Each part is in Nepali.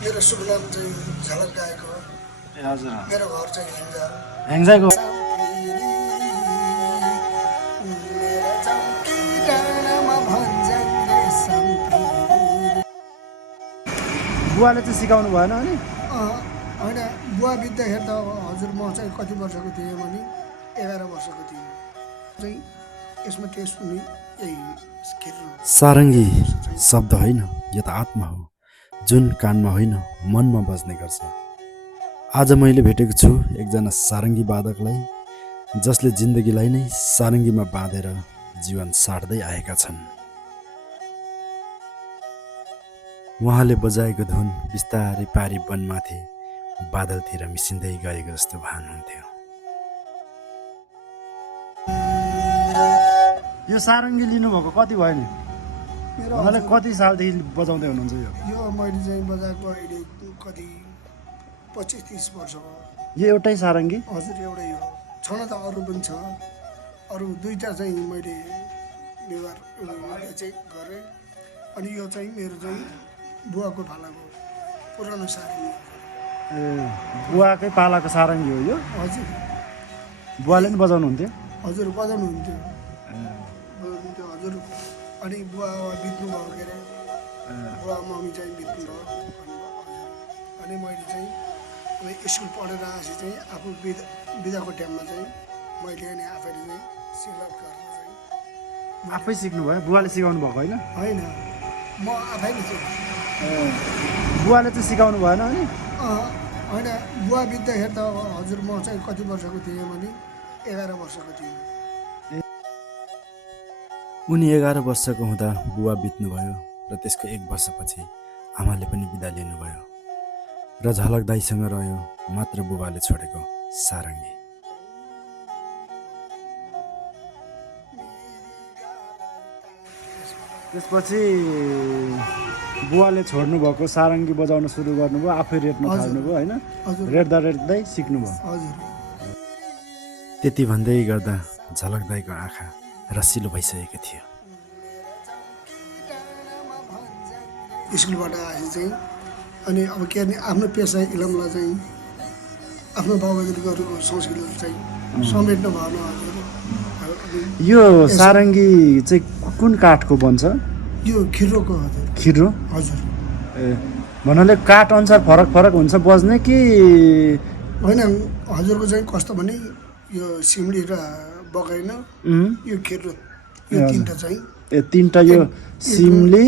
मेरो शुभ नाम चाहिँ झलक गाएको हो। ए हजुर मेरो घर चाहिँ हिङ्जा। ह्याङ्जाको मेरा चौकी डाँडामा भन्छन् रेशम फेरि। बुवाले चाहिँ सिकाउनु भएन अनि होइन, बुवा बित्दाखेरि त हजुर म चाहिँ कति वर्षको थिएँ भने 11 वर्षको थिएँ चाहिँ यसमा टेस्ट हुने यही खेल्नु। सारङ्गी शब्द होइन, यो त आत्मा हो जुन कानमा होइन मनमा बज्ने गर्छ। आज मैले भेटेको छु एकजना सारङ्गी वादकलाई, जसले जिन्दगीलाई नै सारङ्गीमा बाँधेर जीवन साट्दै आएका छन्। उहाँले बजाएको धुन बिस्तारै पारी वनमाथि बादलतिर मिसिँदै गएको जस्तो भान हुन्थ्यो। यो सारङ्गी लिनुभएको कति भयो नि? मेरो उहाँले कति सालदेखि बजाउँदै हुनुहुन्छ यो? यो मैले चाहिँ बजाएको अहिले कति 25-30 वर्ष भयो। यो एउटै सारङ्गी? हजुर एउटै हो। छन त अरू पनि छ, अरू दुईवटा चाहिँ मैले व्यवहार चाहिँ गरेँ। अनि यो चाहिँ मेरो चाहिँ बुवाको पालाको पुरानो सारङ्गी। ए बुवाकै पालाको सारङ्गी हो यो? हजुर बुवाले नि बजाउनुहुन्थ्यो? हजुर बजाउनुहुन्थ्यो बजाउनुहुन्थ्यो हजुर। अनि बुवा बित्नु भयो के अरे, बुवा मम्मी चाहिँ बित्नु भयो हजुर। अनि मैले चाहिँ स्कुल पढेर आएपछि चाहिँ आफू बिदाको टाइममा चाहिँ मैले अनि आफैले चाहिँ सिलाइ गरेर चाहिँ आफै सिक्नुभयो? बुवाले सिकाउनु भएको होइन? होइन, म आफैले चाहिँ बुवाले चाहिँ सिकाउनु भएन अनि? होइन, बुवा बित्दाखेरि त हजुर म चाहिँ कति वर्षको थिएँ भने 11 वर्षको थिएँ। उनी 11 वर्षको हुँदा बुवा बित्नुभयो र त्यसको 1 वर्षपछि आमाले पनि बिदा लिनुभयो र झलक दाइसँग रह्यो मात्र बुबाले छोडेको सारङ्गी। त्यसपछि बुवाले छोड्नु भएको सारङ्गी बजाउन सुरु गर्नुभयो, आफै रेट्न थाल्नुभयो होइन? हजुर रेट्दा रेट्दै सिक्नुभयो। हजुर। त्यति भन्दै गर्दा झलक दाइको आँखा रसिलो भइसकेको थियो। स्कुलबाट आएपछि चाहिँ अनि अब के गर्ने, आफ्नो पेसा इलामलाई चाहिँ आफ्नो बाबुआमाहरूको संस्कृति चाहिँ समेट्न भएन हजुर। यो सारङ्गी चाहिँ कुन काठको बन्छ? यो खिर्रोको हजुर। खिर्रो? हजुर ए भन्नाले काठ अनुसार फरक फरक हुन्छ बज्ने कि? होइन, हजुरको चाहिँ कस्तो भने यो सिमडी र बगैन, यो खिर्रो, यो तिनवटा चाहिँ। ए तिनवटा, यो सिमली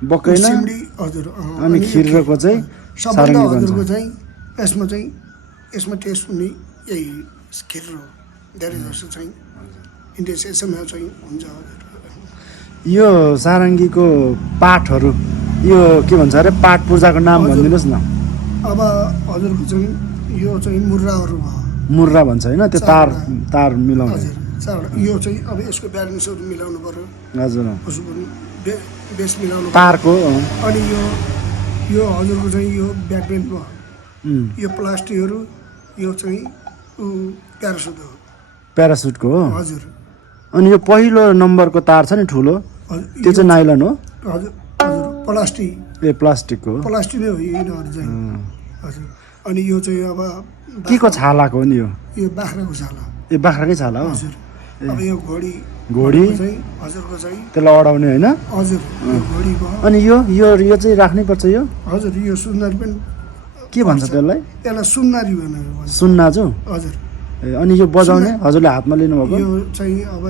बकैना सिमडी हजुर अनि खिर्रोको चाहिँ सबभन्दा हजुरको चाहिँ यसमा टेस्ट हुने यही खिर्रो धेरै जस्तो चाहिँ इन्डिया चाहिँ हुन्छ हजुर। यो सारङ्गीको पाठहरू यो के भन्छ अरे, पाठ पूजाको नाम भनिदिनुहोस् न। अब हजुरको चाहिँ यो चाहिँ मुर्राहरू भयो। मुर्रा भन्छ होइन? त्यो तार तार मिलाउने। हजुर चारवटा। यो चाहिँ अब यसको ब्यालेन्सहरू मिलाउनु पर्यो, हजुर उसको बेस मिलाउनु पर्यो। तारको अनि यो हजुरको चाहिँ यो ब्याकबेन्ड भयो, यो प्लास्टिकहरू, यो चाहिँ प्यारासुट हो। प्यारासुटको हो? हजुर अनि यो पहिलो नम्बरको तार छ नि ठुलो, त्यो चाहिँ नाइलन हो? हजुर हजुर प्लास्टिक। ए प्लास्टिकको हो? प्लास्टिक नै हो यिनीहरू चाहिँ हजुर। अनि यो चाहिँ अब के को छालाको हो नि यो? यो बाख्राको छाला। ए बाख्राकै छाला हो? हजुर। अब यो घोडी चाहिँ हजुरको चाहिँ त्यसलाई अडाउने होइन? हजुर यो घोडी भयो। अनि यो यो यो चाहिँ राख्नै पर्छ यो? हजुर यो सुन्दरी पनि के भन्छ त्यसलाई? यसलाई सुन्नारी भनेर भन्छ। सुन्नाजु? हजुर। ए अनि यो बजाउने हजुरले हातमा लिनुभएको? यो चाहिँ अब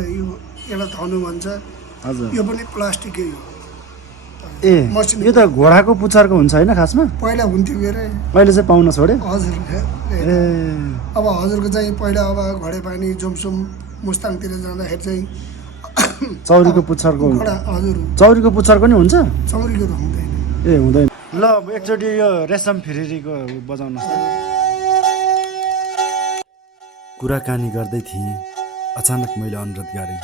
यसलाई धनु भन्छ। हजुर। यो पनि प्लास्टिकै हो। ए यो त घोडाको पुच्छरको हुन्छ होइन खासमा? पहिला हुन्थ्यो के अरे, अहिले चाहिँ पाउन छोड्यो? हजुर। ए अब हजुरको चाहिँ पहिला अब घोडे पानी जोमसोम मुस्ताङतिर जाँदाखेरि चाहिँ चौरीको पुच्छरको घोडा हजुर। चौरीको पुच्छरको नि हुन्छ? चौरीको त हुँदैन। ए हुँदैन। ल एकचोटि यो रेशम फिरिरीको बजाउनुहोस् त। कुराकानी गर्दै थिएँ, अचानक मैले अनुरोध गरेँ,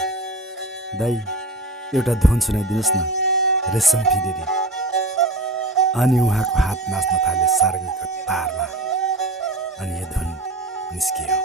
दाइ एउटा धुन सुनाइदिनुहोस् न, रेशम फिरिरी। अनि उहाँको हात नाच्न थाले सारङ्गीको तारमा अनि यो धुन निस्कियो।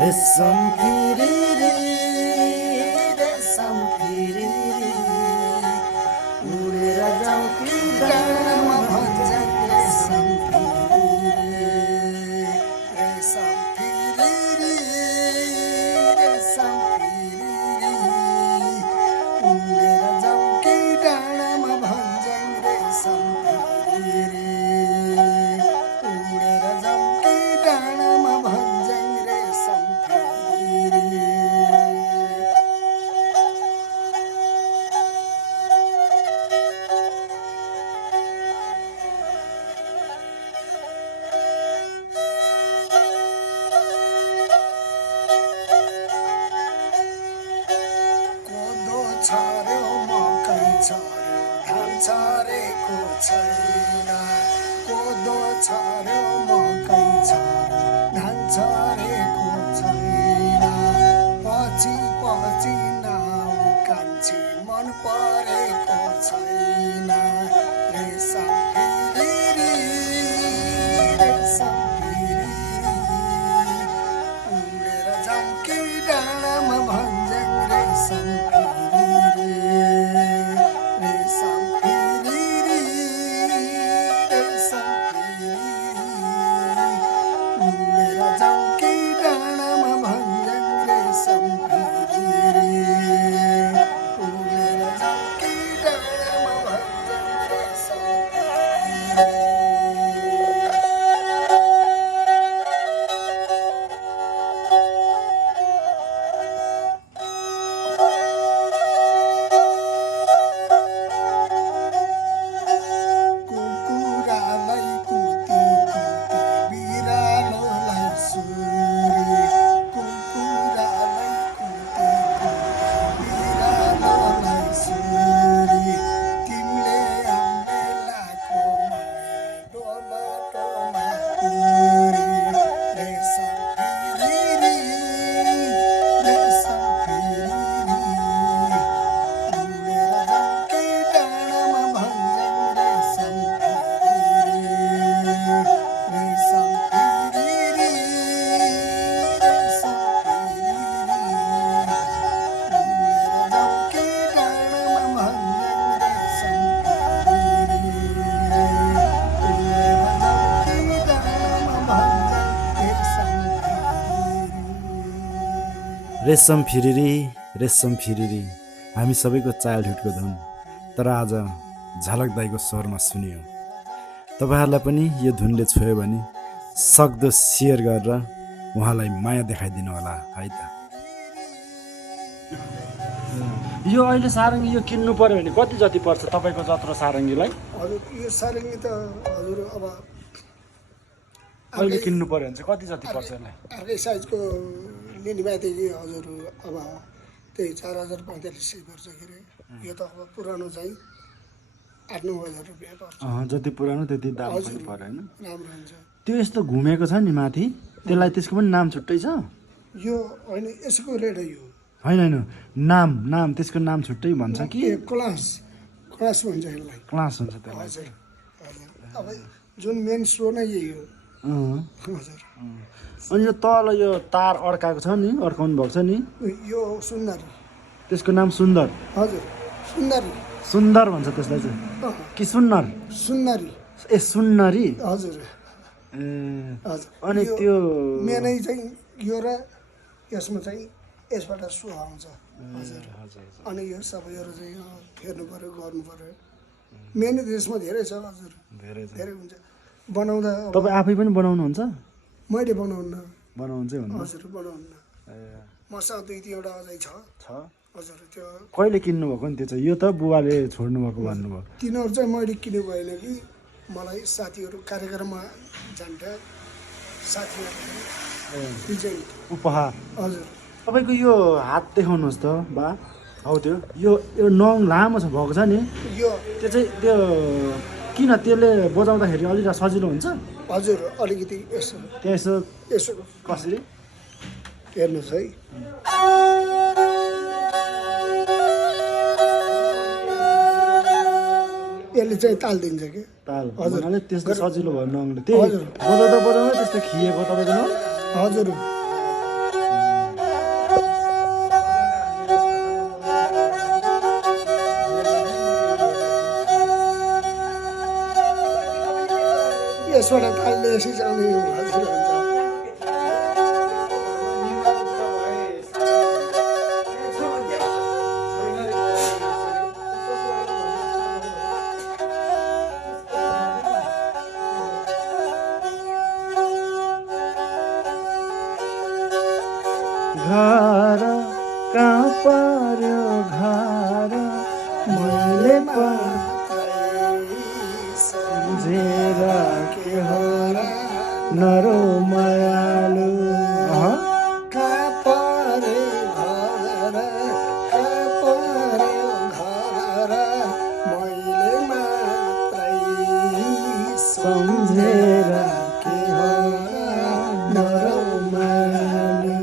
रेशम फिरिरी रेशम फिरिरी उडेर जाऊ कि डाँडामा भन्छन् रेशम फिरिरी रेशम फिरिरी रेशम फिरिरी उडेर जाऊ कि डाँडामा भन्छन् रेशम फिरिरी उडेर जाऊ कि डाँडामा भन्छन् रेशम फिरिरी कोदो छर्यो मकै छर्यो धान छरेको छैन कोदो छर्यो मकै छर्यो धान छरेको छैन पछि पछि नाउ कान्छी मन परेको छैन रेशम फिरिरी रेशम फिरिरी उडेर जाऊ कि डाँडामा भन्छन् रेशम फिरिरी रेशम फिरिरी रेशम फिरिरी उडेर जाऊ कि डाँडामा भन्छन् रेशम फिरिरी उडेर जाऊ कि डाँडामा भन्छन् रेशम फिरिरी कुकुरालाई कुती कुती बिरालोलाई सुरी कुकुरालाई कुती कुती बिरालोलाई सुरी तिमीले अम्बेलाको माया डोबाटोमा पुरी रेशम फिरिरी रेशम फिरिरी उडेर जाऊ कि डाँडामा भन्छन् रेशम फिरिरी रेशम फिरिरी रेशम फिरिरी उडेर जाऊ कि डाँडामा भन्छन् रेशम फिरिरी उडेर जाऊ कि डाँडामा भन्छन् रेशम फिरिरी रेशम फिरिरी रेशम फिरिरी हामी सबैको चाइल्डहुडको धुन तर आज झलक दाईको स्वरमा सुनियो। तपाईँहरूलाई पनि यो धुनले छोयो भने सक्दो सेयर गरेर उहाँलाई माया देखाइदिनु होला है त। यो अहिले सारङ्गी यो किन्नु पर्यो भने कति जति पर्छ तपाईँको जत्रो सारङ्गीलाई? हजुर यो सारङ्गी त हजुर अब अहिले किन्नु पर्यो भने चाहिँ कति जति पर्छ यसलाई? अर्कै साइजको लिने भएदेखि हजुर अब त्यही 4045 पर्छ के अरे यो त अब पुरानो चाहिँ 8-9 हजार रुपियाँ पर्छ जति पुरानो त्यति दाम पनि हजुर पर्यो होइन? राम्रो हुन्छ त्यो यस्तो घुमेको छ नि माथि त्यसलाई त्यसको पनि नाम छुट्टै छ? यो होइन यसको रेट हो यो होइन होइन नाम त्यसको नाम छुट्टै भन्छ कि क्लास भन्छ यसलाई क्लास हुन्छ त्यसलाई? हजुर हजुर अब जुन मेन स्रो नै यही हो हजुर अनि यो तल यो तार अड्काएको छ नि अड्काउनु भएको छ नि यो सुन्दरी त्यसको नाम सुन्दर? हजुर सुन्दरी सुन्दर भन्छ त्यसलाई चाहिँ कि सुन्नर? सुन्दरी ए सुन्नरी हजुर ए हजुर अनि यो त्यो मेनै चाहिँ यो र यसमा चाहिँ यसबाट सो आउँछ हजुर अनि यो सबैहरू चाहिँ फेर्नु पऱ्यो गर्नु पऱ्यो मेहनत यसमा धेरै छ हजुर धेरै हुन्छ बनाउँदा तपाईँ आफै पनि बनाउनुहुन्छ? मैले बनाउन्न बनाउनु चाहिँ हुन्न? हजुर बनाउन्न मसँग 2-3वटा अझै छ हजुर त्यो कहिले किन्नु भएको नि त्यो चाहिँ? यो त बुवाले छोड्नु भएको भन्नुभयो। तिनीहरू चाहिँ मैले किनेको होइन कि मलाई साथीहरू कार्यक्रममा जान्थ्यो साथीहरू चाहिँ उपहार हजुर तपाईँको यो हात देखाउनुहोस् त बा हौ त्यो यो नङ लामो छ भएको छ नि यो त्यो चाहिँ त्यो किन त्यसले बजाउँदाखेरि अलिक सजिलो हुन्छ? हजुर अलिकति यसो त्यहाँ यसो यसो कसरी हेर्नुहोस् है यसले चाहिँ ताल दिन्छ कि ताल हजुर। भन्नाले त्यस्तो सजिलो भयो नङले त्यही हजुर। बजाउँदा त्यस्तो खिएको तपाईँको नङ? हजुर 10वटा तालले यसै आउने हजुर हुन्छ घर कहाँ पर्यो घर मैले सम्झेर के हो र नरो मायालु कहाँ पर्यो घर कहाँ पर्यो घर मैले मात्रै सम्झेर के हो र नरो मायालु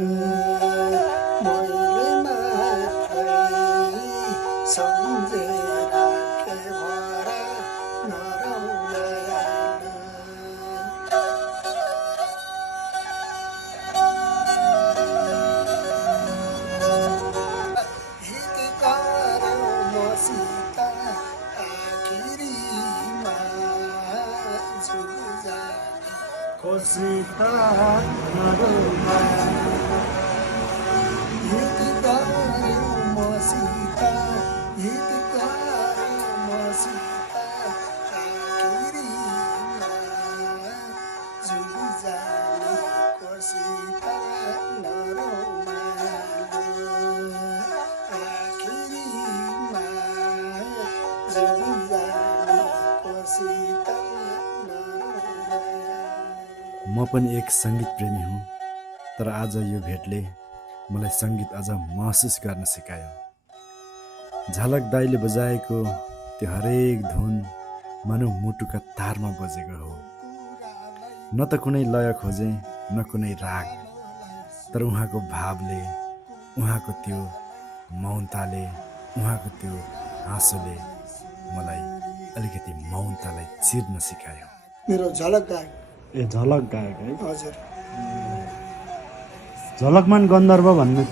मैले मात्रै सम्झेर के भएर नरो मायालु हित गर्यो मसित आखिरीमा जुजा कोसित नरो हित गर्यो मसित हित गर्यो मसित आखिरीमा जुजा कोसित नरो मायालु आखिरीमा जुजा कोसित नरो मायालु म पनि एक सङ्गीत प्रेमी हुँ, तर आज यो भेटले मलाई सङ्गीत अझ महसुस गर्न सिकायो। झलक दाइले बजाएको त्यो हरेक धुन मानव मुटुका तारमा बजेको हो। न त कुनै लय खोजे न कुनै राग, तर उहाँको भावले, उहाँको त्यो मौनताले, उहाँको त्यो हाँसोले मलाई अलिकति मौनतालाई चिर्न सिकायो। मेरो झलक गायक ए झलक गायक है हजुर झलकमान गन्धर्व भन्ने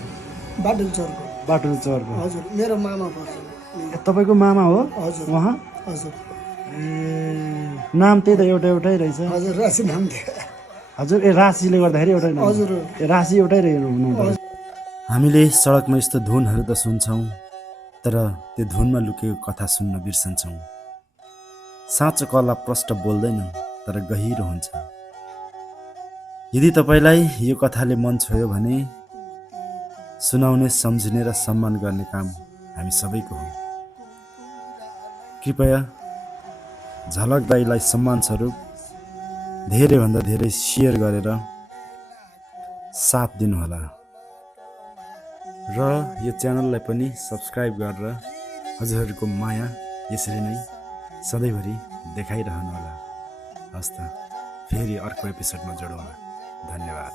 बाटुल चोरको बाटुल चौरको हजुर मेरो मामा पर्छ ए, तपाईँको मामा हो हजुर उहाँ हजुर ए नाम त्यही त एउटै रहेछ हजुर राशि नाम थियो हजुर ए राशिले गर्दाखेरि एउटै नाम हजुर ए राशि एउटै हुनु हामीले सडकमा यस्तो धुनहरू त सुन्छौँ, तर त्यो धुनमा लुकेको कथा सुन्न बिर्सन्छौँ। साँचो कला प्रष्ट बोल्दैनन्, तर गहिरो हुन्छ। यदि तपाईँलाई यो कथाले मन छोयो भने सुनाउने, सम्झिने र सम्मान गर्ने काम हामी सबैको हो। कृपया झलक दाइलाई सम्मान स्वरूप धेरैभन्दा धेरै सेयर गरेर साथ दिनुहोला र यो च्यानललाई पनि सब्सक्राइब गरेर हजुरहरूको माया यसरी नै सधैँभरि देखाइरहनुहोला। हस् त, फेरि अर्को एपिसोडमा जोडौँला। धन्यवाद।